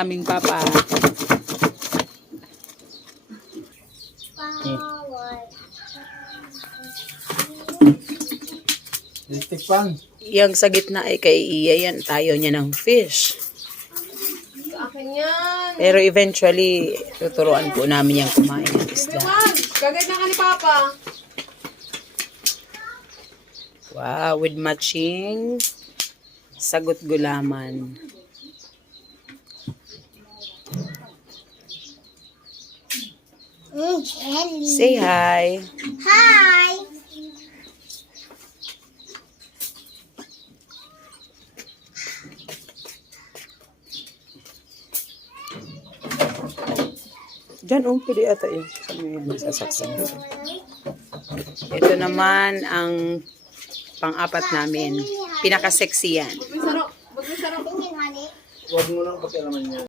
aming papa. Lipstick pan. Yung sa gitna ay kay Iya yan. Tayo niya ng fish. Akin yan. Pero eventually, tuturuan po namin yung kumain ng isda. Gagay na ka ni Papa. Wow, with matching sagot gulaman. Jelly. Say hi. Hi. Diyan, pwede ata yun. Ano yan, sasaksan. Ito naman ang pang-apat namin. Pinaka-sexy yan. Magsaro. Magsaro. Tingin, honey. Huwag mo nang pakialaman niya.